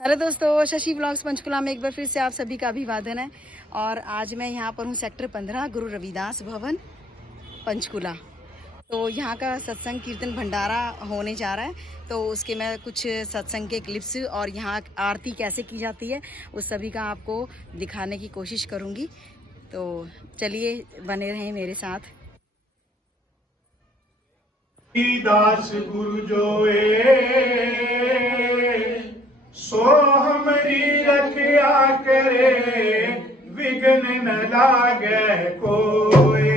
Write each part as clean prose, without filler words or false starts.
Hello दोस्तों, Shashi vlogs Panchkula में एक बार फिर से आप सभी का अभिवादन है। और आज मैं यहाँ पर हूँ सेक्टर 15 गुरु रविदास भवन पंचकुला। तो यहाँ का सत्संग कीर्तन भंडारा होने जा रहा है, तो उसके मैं कुछ सत्संग के क्लिप्स और यहाँ आरती कैसे की जाती है उस सभी का आपको दिखाने की कोशिश करूँगी। तो चलिए बने रहें मेरे साथ। दास गुरु जोए सो हमारी रखिया करे, विघ्न न लागे कोई।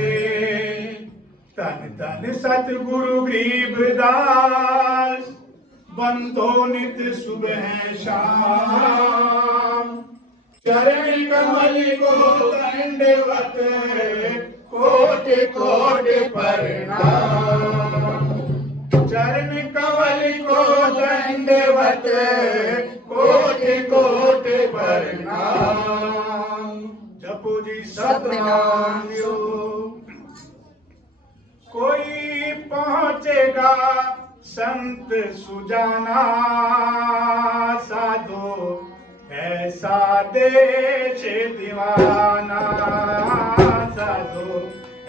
तन तन सतगुरु गरीबदास, बंदो नित सुबह शाम। चरण कमल को दंडवत, कोटि कोटि प्रणाम। चरण कमल को दंडवत, कोटि कोटि प्रणाम। जपो जी सतनाम यो। कोई पहुंचेगा संत सुजाना, साधो ऐसा देश दीवाना। साधो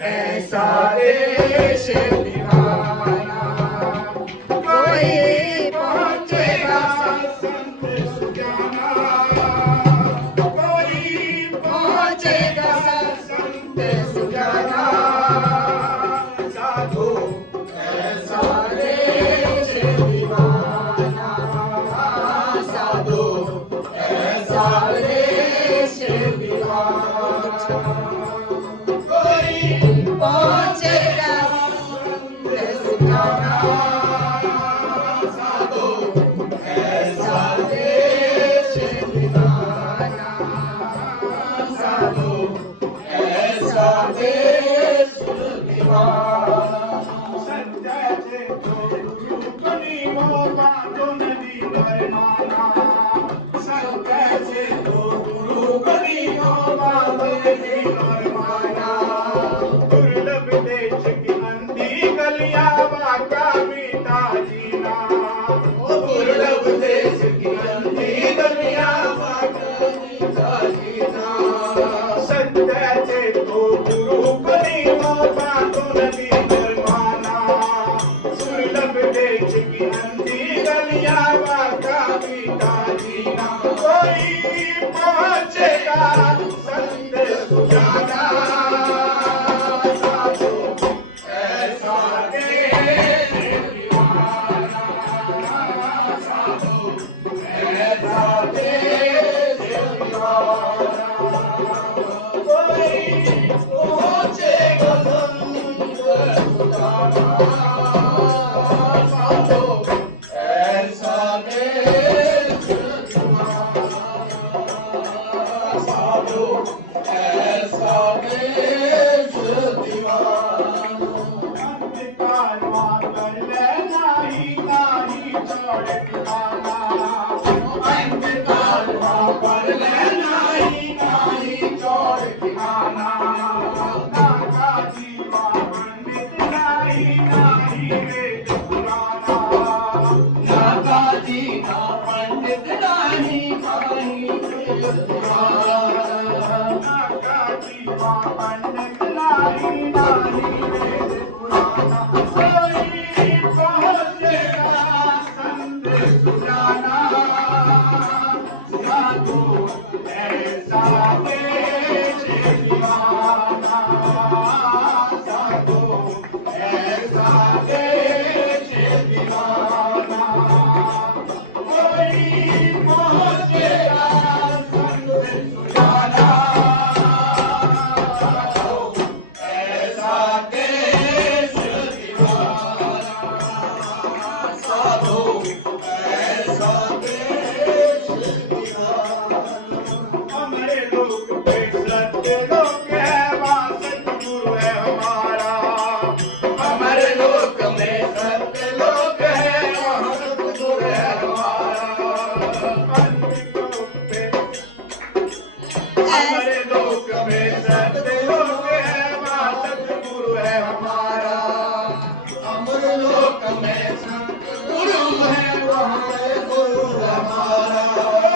ऐसा देश दीवाना। कोई पहुंचेगा संत सुजाना, कोई पहुंचेगा संत सुजाना। साधो ऐसा देश दीवाना। साधो ऐसा देश दीवाना। कोई पहुंचेगा संत सुजाना। साधो ऐसा देश दीवाना। साधो ऐसा देश दीवाना। सत्य से तो गुरु बनी हो बातों नदी बरमाना। सत्य से तो गुरु बनी हो बातों नदी बरमाना। दुर्लभ देश की अंधी गलियां बाका मीठा जीना। दुर्लभ देश की अंधी गलियां बाका मीठा जीना। सत्य से तो गुरु बनी हो बातों नदी बरमाना। दुर्लभ देश की अंधी गलियां बाका मीठा जीना। कोई पहुंचेगा संत सुजाना। लोक में संत गुरु है, वहाँ गुरु हमारा।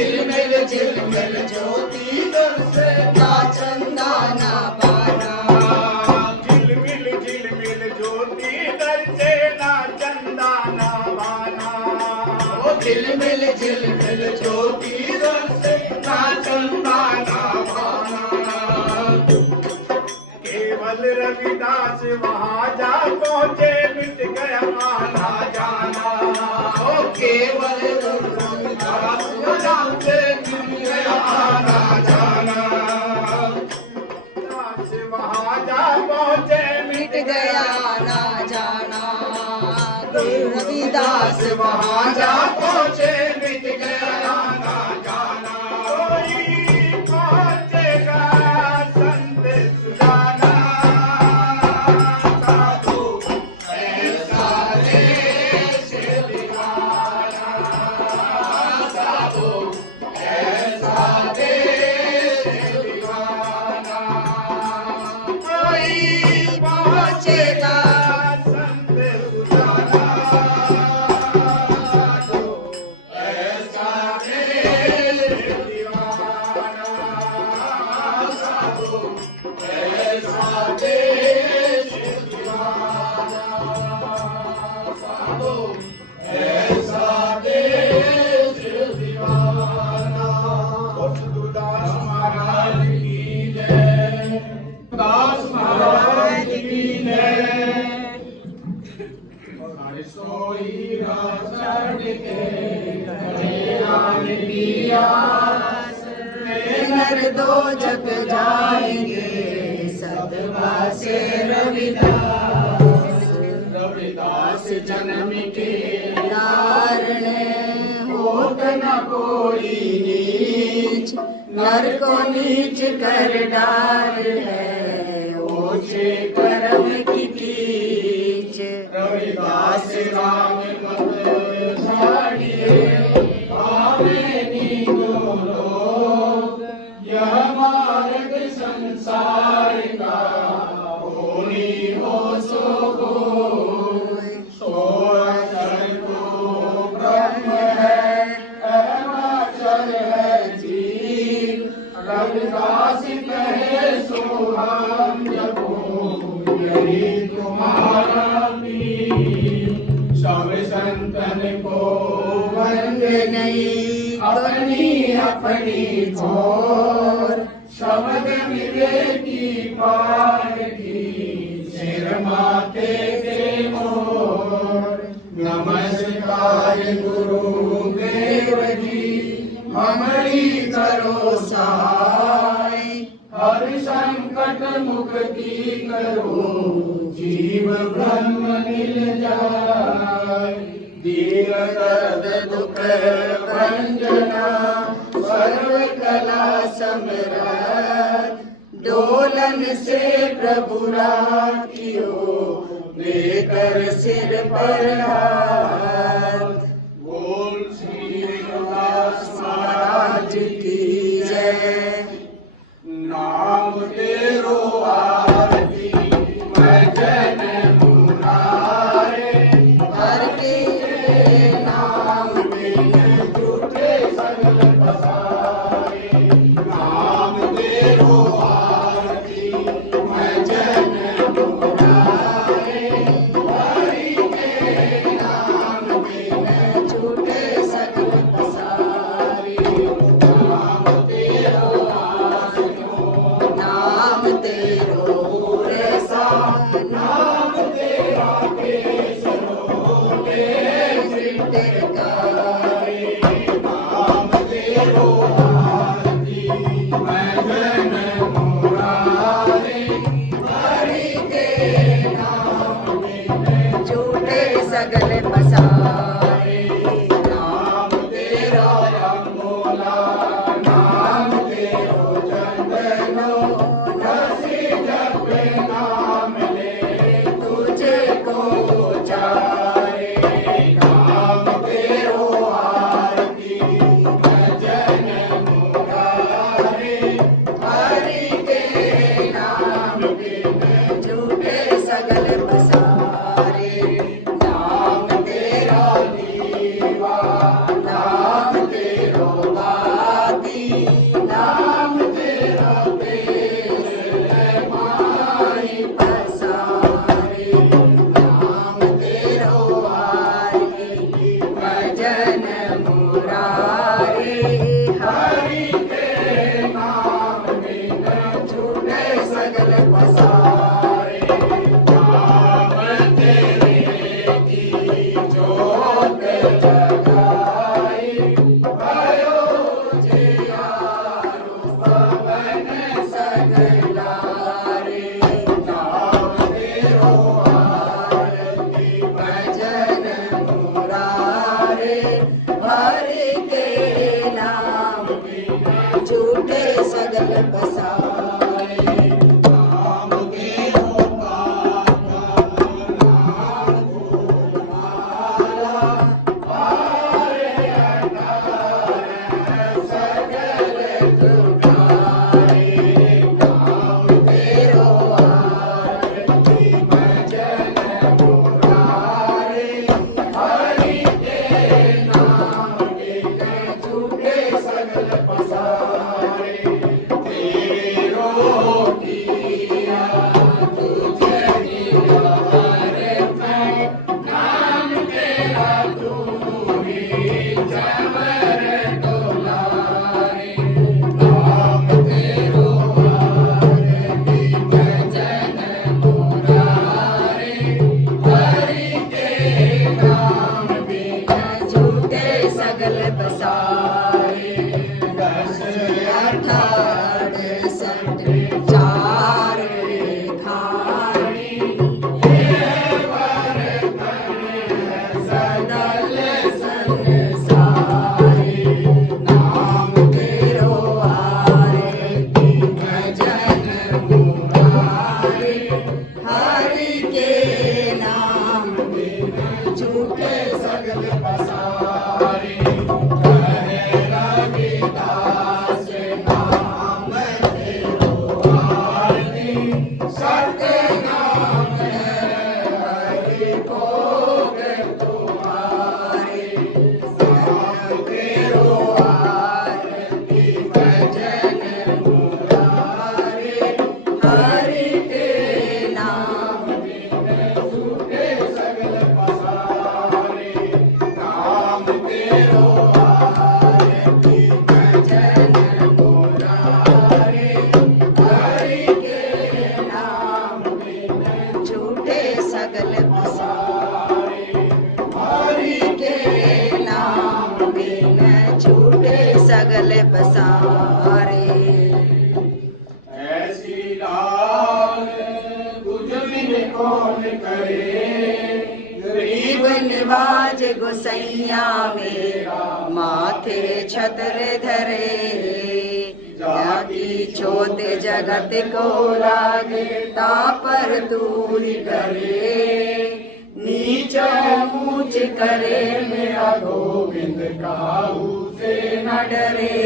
झिलमिल झिलमिल ज्योति दर से ना चंदा ना बाना, झिलमिल झिलमिल ज्योति दर से ना चंदा ना बाना, ओ झिलमिल झिलमिल ज्योति दर से ना चंदा ना बाना। केवल रविदास वहाँ जा पहुँचे, मिट गया आना जाना, ओ केवल रविदास वहाँ से मिट गया आना जाना, दास वहाँ जा पहुँचे, मिट गया ना जाना, गुरु रविदास वहाँ जा पहुँचे, मिट गया आना जाना। कोई पहुँचेगा संदेश सुनाना, साधु ऐसा देश दिखाना, साधु ऐसा देश दिखाना। कोई पहुँचेगा संदेश सुनाना, ऐसा देश दीवाना, साधु ऐसा देश दीवाना, साधु ऐसा देश दीवाना। दास महाराज की जय, दास महाराज की जय। सोई राजा के कल्याण की आस में नर दो जग जाएंगे, सतवा से रविदास, रविदास जन्म के कारण होत न कोई नीच, नर को नीच कर डाल है, ऊंचे कर्म की कीच। रविदास राम मत झाड़िए, पावे नीनो लोग, यह मार्ग संसार का होनी हो सो भोग। सो अचल को ब्रह्म है, अरुणाचल है जीव, रविदास कहे सो हम जपो, यही तुम्हारा सब संतन को वंद नहीं, अपनी अपनी छोर, शब्द मिले की पार की, सिर माथे के मोर। नमस्कार गुरुदेव जी, हमारी करो सहाय, हर संकट मुक्ति करो, जीव ब्रह्म मिल जाए। दीन दर्द दुख भंजना, सर्व कला समरथ, डोलन से प्रभु राखियो, लेकर सिर पर हाथ। बोल श्री रविदास महाराज की जय। नाम तेरो आरती मैं जन मुरारे, हर के नाम बिन टूटे सगल पसारे। नाम तेरो आरती मैं जन मुरारे, हरि के नाम सगल पसारे। नाम तेरो पाका नाम फूलमाला पारे अटारे सगल जुटाए। नाम तेरो आरती भजन मुरारे हरि के नाम बिन छूटे सगल पसारे। तेरे रोटिया तुझे निवार मैं नाम तेरा तू ही चमर डोलारे। नाम तेरो आरती भजन मुरारे हरि के नाम बिन झूठे सगल पसारे। 10 18 68 चार खानी सदल संसारी। नाम तेरो आरती भजन मुरारे हरि के नाम बिन झूठे सगल पसारे। कहे रविदास नाम तेरो आरती सत्य नाम है हरि भोग तुम्हारे। नाम तेरो आरती भजन मुरारे हरि के नाम झूठे सगल पसारे। नाम तेरो आरती भजन मुरारे हरि के नाम बिन झूठे सगल पसारे। हरि के नाम बिन झूठे सगल पसारे। ऐसी लाल तुझ बिन कौन करे। गरीब निवाज गोसैया मेरा माथे छत्र धरे। जाति छोट जगत को लागे तापर दूरी करे। नीच ऊंच करे मेरा गोविंद काहू से न डरे।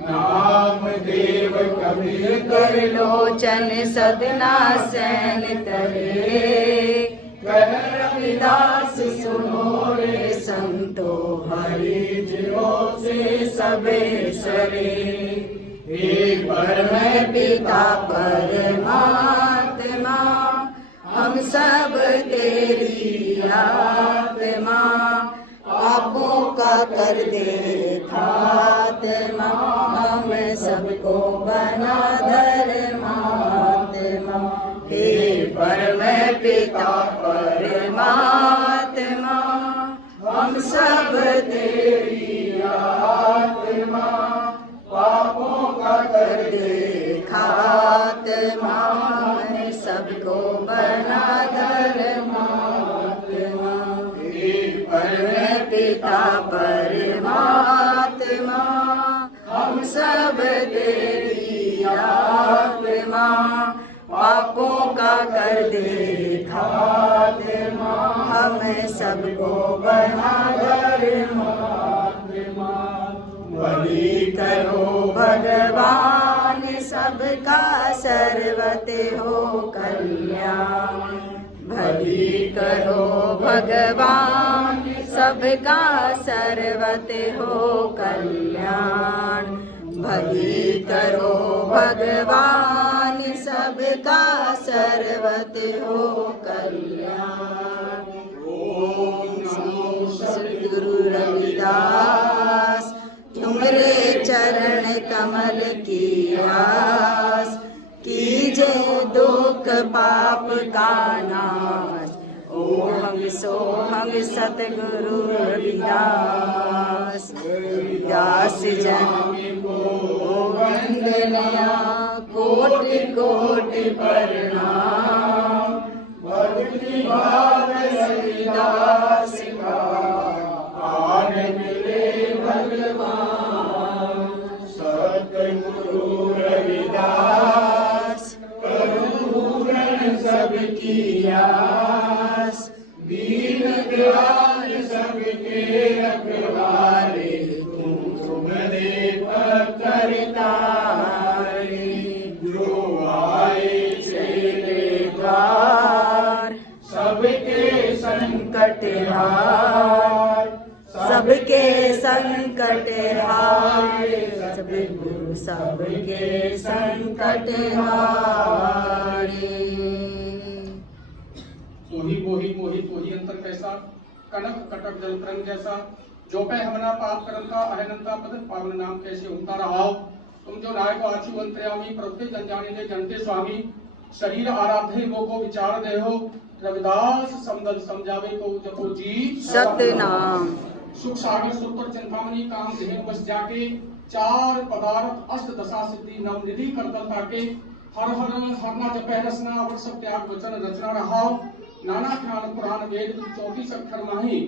नाम देव कबीर कर लोचन सदना सैन तरे। कर रविदास सुनो रे संतो हरि जियो से सबे सरे। एक परम पिता परमात्मा हम सब तेरी आत्मा। पापों का कर दे खात्मा हम सबको बना धर्मात्मा। हे परम पिता परमात्मा हम सब तेरी आत्मा। पापों का कर दे खात्मा हम सबको बना धर्मात्मा। एक परम पिता परमात्मा हम सब तेरी आत्मा। पापों का कर दे खात्मा हम सबको बना धर्मात्मा। भली करो भगवान सबका सर्वत हो कल्याण। भली करो भगवान सबका सर्वत हो कल्याण। भली करो भगवान सबका सर्वत हो कल्याण। ओम श्री सद्गुरु रविदास तुमरे चरण कमल की आस। कीजे दुख पाप का नाश। ओहम सोहम सतगुरु रविदास। रविदास जन को वंदनिया कोटि कोटि प्रणाम। भक्ति भाव रविदास का आन मिले भगवान। सतगुरु आस, दीन दयाल सबके रखवाले, तुम दे करतारे। जो आए चले द्वार, सबके संकट हार, सबके संकट हार, सद्गुरु सबके संकट हारे। सोही मोही मोही तोही अंतर कैसा, कनक कटक जल तरंग जैसा, जो पे हमना पाप कर्म का अहनंता पद पावन नाम कैसे होता रहा। तुम जो नायक आचु अंतर्यामी, प्रवृत्ति जन दे जनते स्वामी, शरीर आराध्य लोगो विचार दे हो, रविदास समदल समझावे को जपो जी सत्य नाम। सुख सागर सुपर चिंतामणि काम देह बस जाके, चार पदार्थ अष्ट दशा सिद्धि नव निधि करतल ताके, हर हर हरना जपै रसना अवर सब त्याग वचन रचना रहा, नाना ज्ञान पुराण वेद 34 अक्षर माही,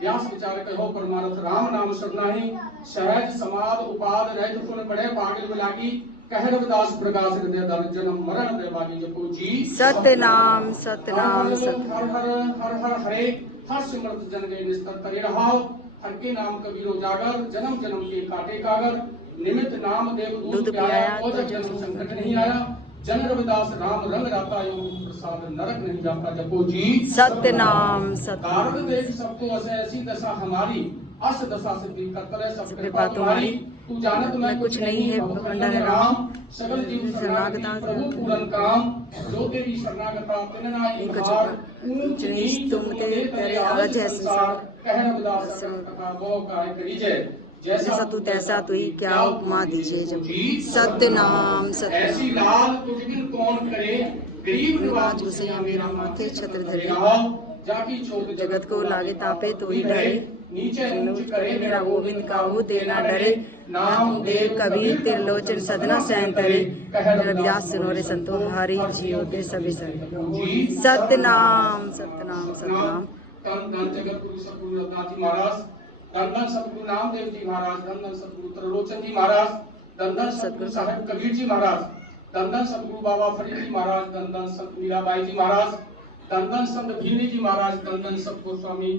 व्यास विचार कहो परमार्थ राम नाम सरनाही, सहज समाद उपाद रहित फुन बड़े पागल बिलागी, कह रविदास प्रकाश हृदय दर जन्म मरण देवागी जपो जी सत्य नाम सत्य नाम हर सत्य। हर हर हर हरे, हर सिमरत जन गए निस्तर तरे रहाओ, हर के नाम कबीर उजागर, जन्म जन्म के काटे कागर, निमित्त नाम देव दूध प्याया, ओजर जन्म संकट नहीं आया, जन रविदास राम रंग राता, योग प्रसाद नरक नहीं जाता जपो जी सत्य नाम सत्य कारण नाम। देख सबको अस ऐसी दशा हमारी, अस दशा सिद्धि करतल सब कृपा कृपा तुम्हारी, तू जानत मैं कुछ नहीं है भगवंतन राम, सकल जीव शरणागति शरणागता प्रभु पूरन काम, जो तेरी शरणागता तिन नाई इनको हार, ऊंच ऊंच नीच तुम ते तेरे आरज है संसार, कह रविदास कथा बहु काय करीजय, जैसा तू तैसा तू ही क्या उपमा दीजिए जब सत्य नाम सत्य ऐसी नाम। लाल तुझ बिन कौन करे, गरीब निवाज गुसैया मेरा माथे छत्र धरे, जाकी चोट जगत को लागे तापे तो ही डरे, नीचे ऊंच करे मेरा गोविंद काहू देना डरे, नाम देव कबीर त्रिलोचन सदना सैन तरे, रविदास सुनो रे संतो हारी जियो दे सभी संग सत्य नाम सत्य नाम सत्य नाम। धन धन जगत गुरु सतगुरु रघुनाथ जी महाराज, धन धन सतगुरु नामदेव जी महाराज, धन धन सतगुरु त्रिलोचन जी महाराज, धन धन सतगुरु साहेब कबीर जी महाराज, धन धन सतगुरु बाबा फरीद जी महाराज, धन धन संत मीराबाई जी महाराज, धन धन संत भीनी जी महाराज, धन धन संत गोस्वामी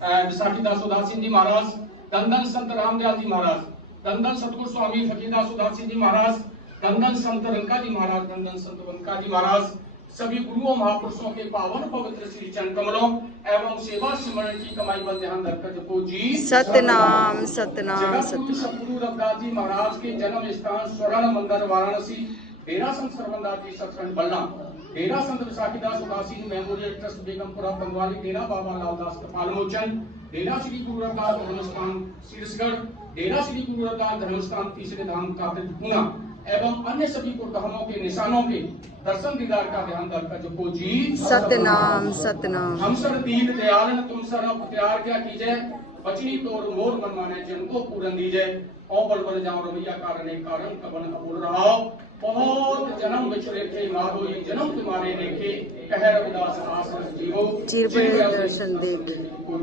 विशाखीदास उदासी जी महाराज, धन धन संत रामदयाल जी महाराज, धन धन सतगुरु स्वामी फकीरदास उदासी जी महाराज, धन धन संत रंका जी महाराज, धन धन संत वनका जी महाराज, सभी गुरुओं महापुरुषों के पावन पवित्र श्री चरण कमलों एवं सेवा सिमरण की कमाई पर ध्यान रखकर जपो जी सत्य नाम सत्य नाम सत्य सत्य। गुरु रविदास जी महाराज के जन्म स्थान स्वर्ण मंदिर वाराणसी, डेरा संत सर्वदास जी सचखंड बल्ला, डेरा संत विशाखीदास उदासी मेमोरियल ट्रस्ट बेगमपुरा बंगवाली, डेरा बाबा लालदास कपाल मोचन, डेरा श्री गुरु रविदास धर्मस्थान शीर्षगढ़, डेरा श्री गुरु रविदास धर्मस्थान तीसरे धाम कातिल पुना एवं अन्य सभी पुरधामों के निशानों के दर्शन दीदार का ध्यान रखकर जपो जी सत्य नाम सत्य नाम। हम सर दीन दयालन तुम सर प्यार क्या कीजिए, बचनी तोर मोर मन माने जन को पूरन दीजिए, और बल बल जाओ रवैया कारण कबन अबुल रहा, बहुत जन्म बिछड़े थे माधो ये जन्म तुम्हारे देखे, कह रविदास आसन जीवो चिर पर दर्शन देख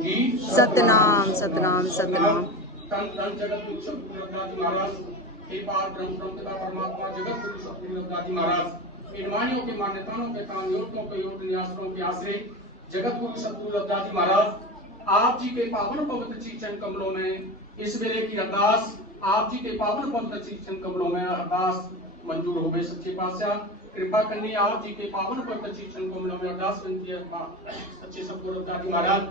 जी सत्य नाम सत्य नाम सत्य नाम। तन तन जगत गुरु सतगुरु रविदास जी महाराज, हे पार ब्रह्म पिता परमात्मा जगत गुरु सतगुरु रविदास जी महाराज, इन वाणियों के मान्यताओं के काम योगों के योग न्यासों के आश्रय जगत गुरु सतगुरु रविदास जी महाराज, आप जी के पावन पवित्र चरण कमलों में इस वेले की अरदास, आप जी के पावन पवित्र चरण कमलों में अरदास मंजूर हो गए। सच्चे पातशाह कृपा करनी, आप जी के पावन पवित्र चरण कमलों में अरदास विनती है। सच्चे सतगुरु रविदास जी महाराज,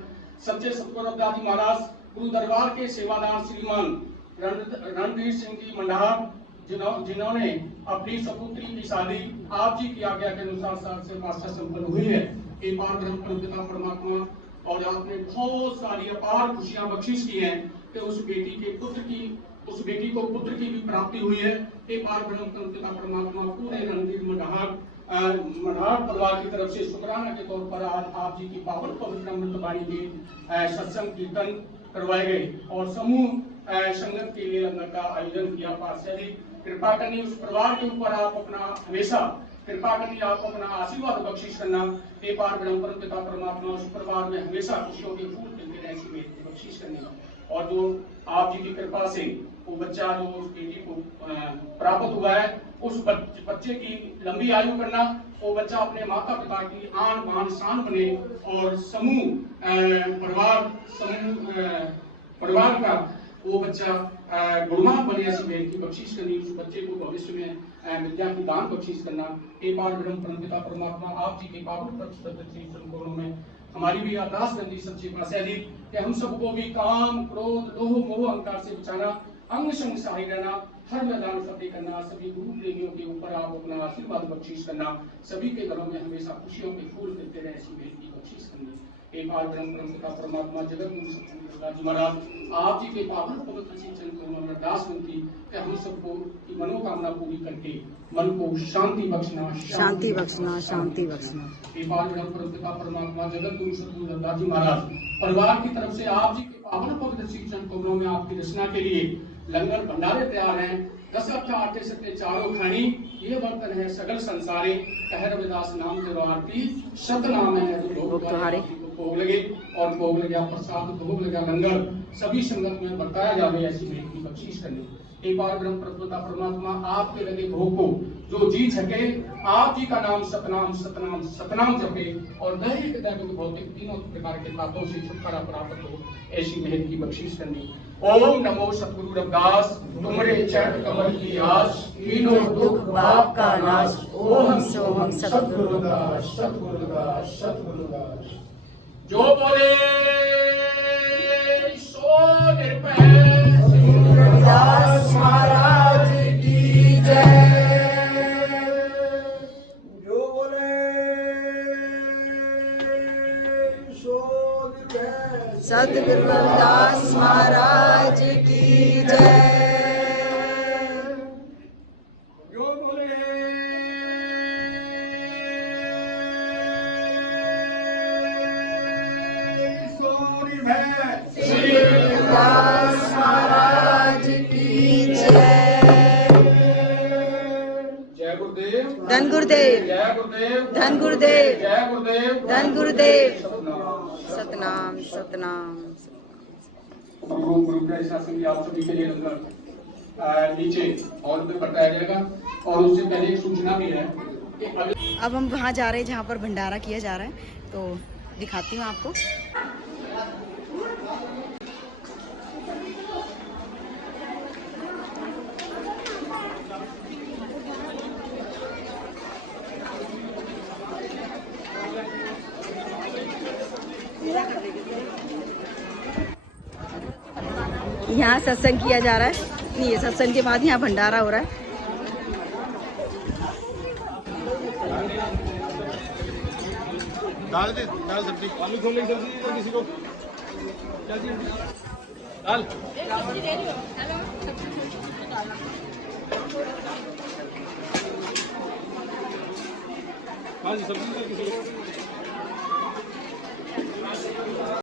सच्चे सतगुरु रविदास जी महाराज गुरु दरबार के सेवादार श्रीमान रणवीर सिंह जी मंडार, जिन्होंने अपनी सपुत्री की शादी आप जी की आज्ञा के अनुसार से पातशाह संपन्न हुई है। एक बार ब्रह्म पिता परमात्मा और आपने बहुत सारी अपार खुशियां बख्शिश की हैं कि उस बेटी को पुत्र की भी प्राप्ति हुई है। एक बार ब्रह्म पिता परमात्मा पूरे रणवीर मंडार परिवार की तरफ से शुक्राना के तौर पर आज आप जी की पावन पवित्र अमृतवाणी के सत्संग कीर्तन करवाए गए और समूह संगत के लिए लंगर का आयोजन किया। पातशाह जी कृपा करनी, उस परिवार के ऊपर आप अपना हमेशा कृपा करनी, आप अपना आशीर्वाद बख्शिश करना। हे पार ब्रह्म पिता परमात्मा उस परिवार में हमेशा खुशियों के फूल खिलते रहे, बख्शिश करनी। और जो आप जी की कृपा से वो बच्चा जो उस बेटी को प्राप्त हुआ है, उस बच्चे की लंबी आयु करना, वो बच्चा अपने माता पिता की आन बान शान बने और परिवार का वो बच्चा गुणवान बने, ऐसी मेहर की बख्शीश करनी, उस बच्चे को भविष्य में विद्या की दान बख्शीश करना। हे पार ब्रह्म परमपिता परमात्मा, आप जी के पावन में हमारी भी अरदास बंदी सच्ची पातशाह जी कि हम सबको भी काम क्रोध लोह मोह अहंकार से बचाना, अंग संग सहाय रहना, हर मैदान फतेह करना, सभी गुरु प्रेमियों के ऊपर आप अपना आशीर्वाद बख्शीश करना, सभी के घरों में हमेशा खुशियों के फूल खिलते रहे, ऐसी मेहर की बख्शीश करनी। हे पार ब्रह्म परमपिता परमात्मा जगत गुरु सतगुरु जी महाराज, आप जी के पावन पवित्र चरण कमलों में अरदास बनती कि हम सबको की मनोकामना पूरी करके मन को शांति बख्शना, शांति बख्शना, शांति बख्शना। हे पार ब्रह्म परमपिता परमात्मा जगत गुरु सतगुरु जी महाराज, परिवार की तरफ से आप जी के पावन पवित्र चरण कमलों में आपकी रचना के लिए लंगर भंडारे तैयार हैं। 10 अट्ठा आटे सत्य चारों खानी, ये बर्तन है सगल संसारे, कह रविदास नाम तेरो आरती, शत नाम है जो भोग तुम्हारे भोग लगे, और भोग लगा प्रसाद, भोग लगा लंगर, सभी संगत में बरताया जावे, ऐसी मेहर की बख्शीश करनी। एक बार ब्रह्म परमपिता परमात्मा आपके लगे भोग को जो जी सके, आप जी का नाम सतनाम सतनाम सतनाम जपे और दैहिक दैविक भौतिक तीनों प्रकार के पापों से छुटकारा प्राप्त हो, ऐसी मेहर की बख्शीश करनी। ओम नमो सतगुरु रविदास, तुमरे चरण कमल की आस, तीनों दुख पाप का नाश, ओम सोम सतगुरु रविदास, सतगुरु रविदास, सतगुरु रविदास। जो बोले सो निर्भय रविदास महाराज की जय, जो बोले सो निर्भय सतगुरु रविदास महाराज की जय। जो बोले सो निर्भय श्री रविदास महाराज की जय। जय गुरुदेव, धन गुरुदेव, जय गुरुदेव, धन गुरुदेव, जय गुरुदेव, धन गुरुदेव, सतनाम। सतनाम सतनाम। गुरु के शासन की आप सभी के लिए लंगर नीचे हॉल में बताया जाएगा, और उससे पहले एक सूचना भी है कि अब हम वहाँ जा रहे हैं जहाँ पर भंडारा किया जा रहा है, तो दिखाती हूँ आपको। यहाँ सत्संग किया जा रहा है, नहीं सत्संग के बाद यहाँ भंडारा हो रहा है। दाल दे, दाल सब्जी, आलू छोले की सब्जी या किसी को क्या चाहिए? दाल हाँ जी, सब्जी किसी को